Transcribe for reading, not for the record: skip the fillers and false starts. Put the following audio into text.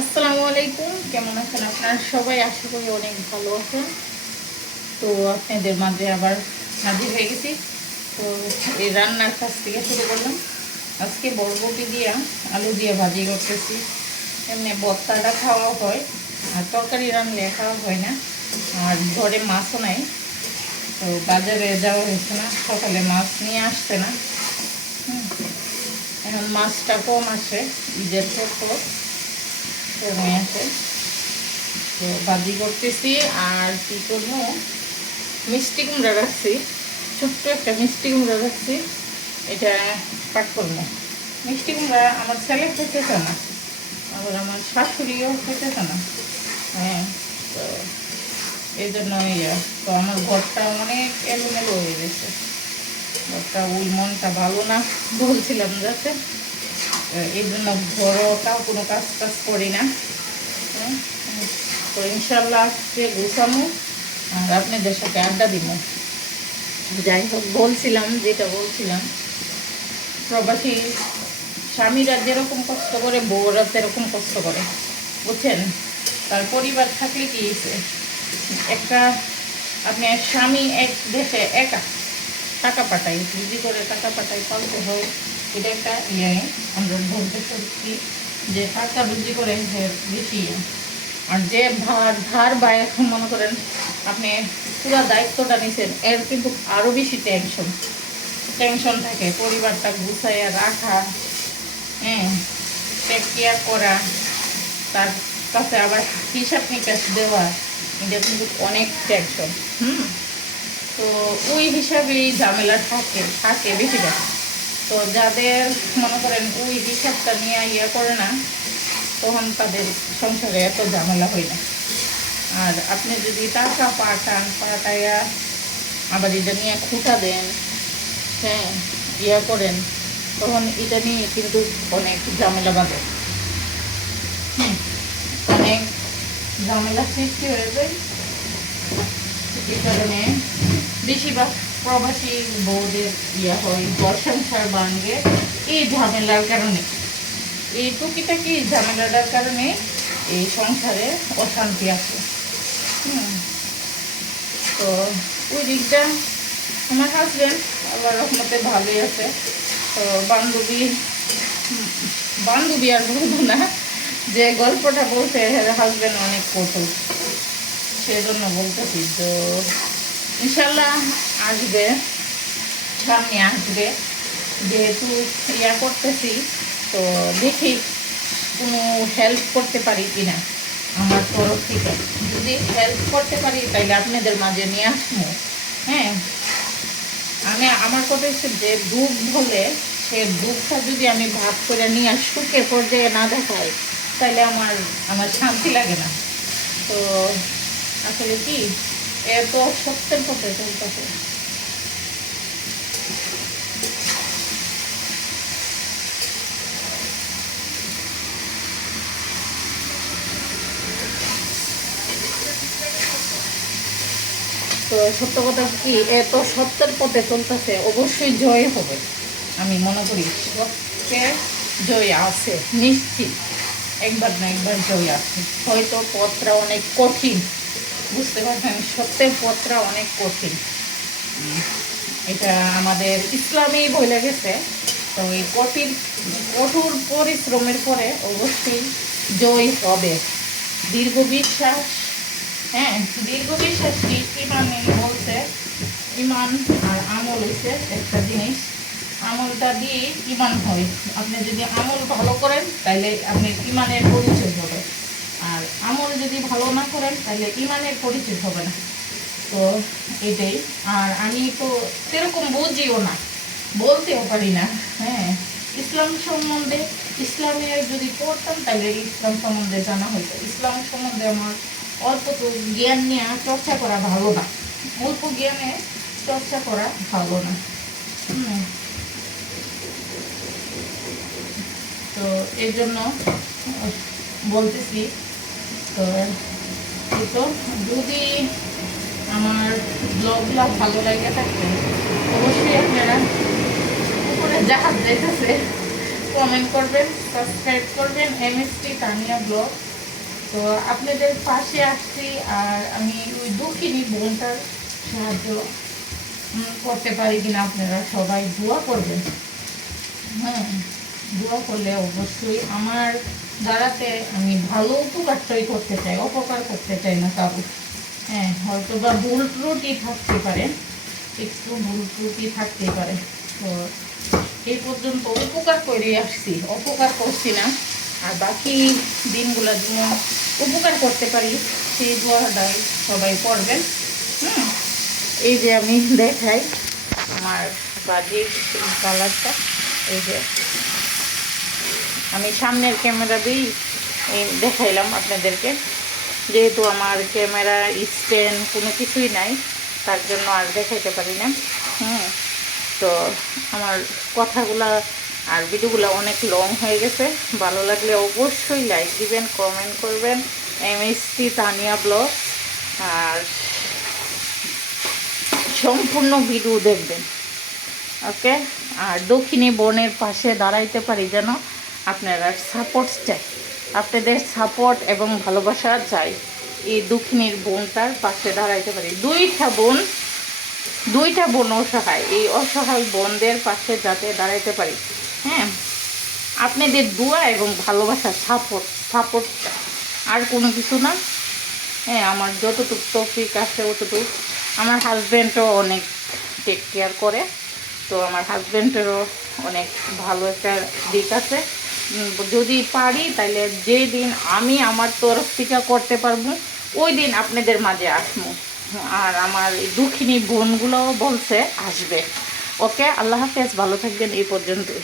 আসসালামু আলাইকুম, কেমন আছেন আপনারা সবাই? আশা করি অনেক ভালো আছেন। তো আপনাদের মাঝে আবার হাজির হয়ে গেছি। তো এই রান্নার কাছ থেকে শুরু করলাম। আজকে বরবটি দিয়ে আলু দিয়ে ভাজি করতেছি। এমনি ভর্তাটা খাওয়া হয়, আর তরকারি রান্নলে খাওয়া হয় না। আর ঘরে মাছও নাই, তো বাজারে যাওয়া হয়েছে না, সকালে মাছ নিয়ে আসছে না। এখন মাছটা কম আসে, ঈদের পর কমে আসে। তো ভাজি করতেছি। আর কি করবো, মিষ্টি কুমড়া রাখছি, ছোট্ট একটা মিষ্টি কুমড়া রাখছি, এটা পাক করবো। মিষ্টি কুমড়া আমার ছেলে খেতেছে না, আবার আমার শাশুড়িও খেতেছে না। হ্যাঁ, তো এই জন্য তো আমার ঘরটা অনেক এলোমেলো হয়ে গেছে। ঘরটা ওই মনটা ভালো না, বলছিলাম যাতে এই জন্য ঘরও কোনো কাজ টাজ করি না। হ্যাঁ, তো ইনশাল্লাহ আজকে গুছানো আর আপনাদের সাথে আড্ডা দিব। যাই হোক, যেটা বলছিলাম, প্রবাসী স্বামীরা যেরকম কষ্ট করে বউরা সেরকম কষ্ট করে, বুঝছেন? তার পরিবার থাকলে কি হয়েছে, একটা আপনি স্বামী এক দেশে একা টাকা পাঠাই, রুজি করে টাকা পাঠাই, পালতে হয়। এটা একটা আমরা বলতে পারছি যে টাকা রুজি করে বেশি। আর যে ধার বা এখন মনে করেন আপনি পুরো দায়িত্বটা নিছেন, এর কিন্তু আরও বেশি টেনশন থাকে। পরিবারটা গুছাইয়া রাখা, হ্যাঁ, টেক কেয়ার করা, তার কাছে আবার হিসাব নিকাশ দেওয়া, এটা কিন্তু অনেক টেনশন। তো ওই হিসাবেই ঝামেলা থাকে বেশিরভাগ। তো যাদের মনে করেন ওই হিসাবটা নিয়ে করে না, তখন তাদের সংসারে এত ঝামেলা হয় না। আর আপনি যদি টাকা পাঠাইয়া আবার এটা নিয়ে খুঁটা দেন, হ্যাঁ, করেন, তখন এটা নিয়ে কিন্তু অনেক ঝামেলা বাঁধে। অনেক ঝামেলা সৃষ্টি হয়ে যায়। এই কারণে বেশিরভাগ প্রবাসী বউদের হয় ঘর সংসার ভাঙে এই ঝামেলার কারণে। এই টুকিটাকি ঝামেলাটার কারণে এই সংসারে অশান্তি আছে। তো ওই দিকটা আমার হাজব্যান্ড আবার রহমতে ভালোই আছে। তো বান্ধবী আর বলবো না, যে গল্পটা বলতে হাজব্যান্ড অনেক কঠোর, সেজন্য বলতেছি। তো ইনশাল্লাহ আসবে, সামনে আসবে, যেহেতু করতেছি, তো দেখি কোনো হেল্প করতে পারি কিনা আমার তরফ থেকে। যদি হেল্প করতে পারি তাইলে আপনাদের মাঝে নিয়ে আসবো। হ্যাঁ, আমার কথা হচ্ছে যে দুঃখ হলে সে দুঃখটা যদি আমি ভাগ করে নিয়ে সুখের পর্যায়ে না দেখাই, তাইলে আমার শান্তি লাগে না। তো আসলে কি, এত সত্যের পথে চলতেছে। তো সত্য কথা কি, এত সত্যের পথে চলতেছে, অবশ্যই জয় হবে। আমি মনে করি সত্যের জয় আছে, নিশ্চিত। একবার না একবার জয় আছে। হয়তো পথটা অনেক কঠিন, বুঝতে পারছেন, সত্যের পথটা অনেক কঠিন। এটা আমাদের ইসলামেই বলে গেছে। তো এই কঠোর পরিশ্রমের পরে অবশ্যই জয় হবে। দীর্ঘ বিশ্বাস, হ্যাঁ, দীর্ঘ বিশ্বাস কি, ইমান বলছে। ইমান আর আমল হচ্ছে একটা জিনিস। আমলটা দিয়ে ইমান হয়। আপনি যদি আমল ভালো করেন তাহলে আপনি ইমানের পরিচয় হবে, আর আমল যদি ভালো না করেন তাহলে ইমানের পরিচয় হবে না। তো এটাই। আর আমি তো সেরকম বুঝিও না, বলতেও পারি না। হ্যাঁ, ইসলাম সম্বন্ধে, ইসলামের যদি পড়তাম তাহলে ইসলাম সম্বন্ধে জানা হতো। ইসলাম সম্বন্ধে আমার অল্প তো জ্ঞান নিয়ে চর্চা করা ভালো না, অল্প জ্ঞানে চর্চা করা ভালো না। তো এই জন্য বলতেছি। তো এই তো, যদি আমার ব্লগগুলো ভালো লাগে থাকে, অবশ্যই আপনারা উপরে জাহাজ যাইতেছে, কমেন্ট করবেন, সাবস্ক্রাইব করবেন এমএসটি তানিয়া ব্লগ। তো আপনাদের পাশে আসছি, আর আমি ওই দুঃখিনী বোনটার সাহায্য করতে পারি কিনা আপনারা সবাই দোয়া করবেন। হ্যাঁ, দোয়া করলে অবশ্যই আমার দ্বারাতে আমি ভালো উপকারটাই করতে চাই, অপকার করতে চাই না কারো। হ্যাঁ, হয়তো বা ভুল ত্রুটি থাকতে পারে, একটু ভুল ত্রুটি থাকতে পারে। তো এই পর্যন্ত উপকার করে আসছি, অপকার করছি না। আর বাকি দিনগুলো যেন উপকার করতে পারি সেই দোয়াটাই সবাই করবেন। এই যে আমি দেখাই আমার বাজির কালারটা, এই যে আমি সামনের ক্যামেরা দিয়েই দেখাইলাম আপনাদেরকে, যেহেতু আমার ক্যামেরা স্ট্যান্ড কোনো কিছুই নাই, তার জন্য আর দেখাইতে পারি না। তো আমার কথাগুলা আর ভিডিওগুলো অনেক লং হয়ে গেছে। ভালো লাগলে অবশ্যই লাইক দিবেন, কমেন্ট করবেন এমএসটি তানিয়া ব্লগ, আর সম্পূর্ণ ভিডিও দেখবেন। ওকে, আর দক্ষিণী বোনের পাশে দাঁড়াইতে পারি যেন আপনারা সাপোর্ট চাই, আপনাদের সাপোর্ট এবং ভালোবাসা চাই। এই দক্ষিণীর বোনটার পাশে দাঁড়াইতে পারি। দুইটা বোন অসহায়, এই অসহায় বোনদের পাশে যাতে দাঁড়াইতে পারি। হ্যাঁ, আপনাদের দোয়া এবং ভালোবাসা, সাপোর্ট আর কোনো কিছু না। হ্যাঁ, আমার যতটুকু তৌফিক আছে অতটুকু। আমার হাজব্যান্ডও অনেক টেক কেয়ার করে, তো আমার হাজব্যান্ডেরও অনেক ভালো একটা দিক আছে। যদি পারি তাহলে যেদিন আমি আমার তরফ থেকে করতে পারবো ওই দিন আপনাদের মাঝে আসবো। আর আমার এই দুঃখিনী বোনগুলোও বলছে আসবে। ওকে, আল্লাহ হাফেজ, ভালো থাকবেন এই পর্যন্তই।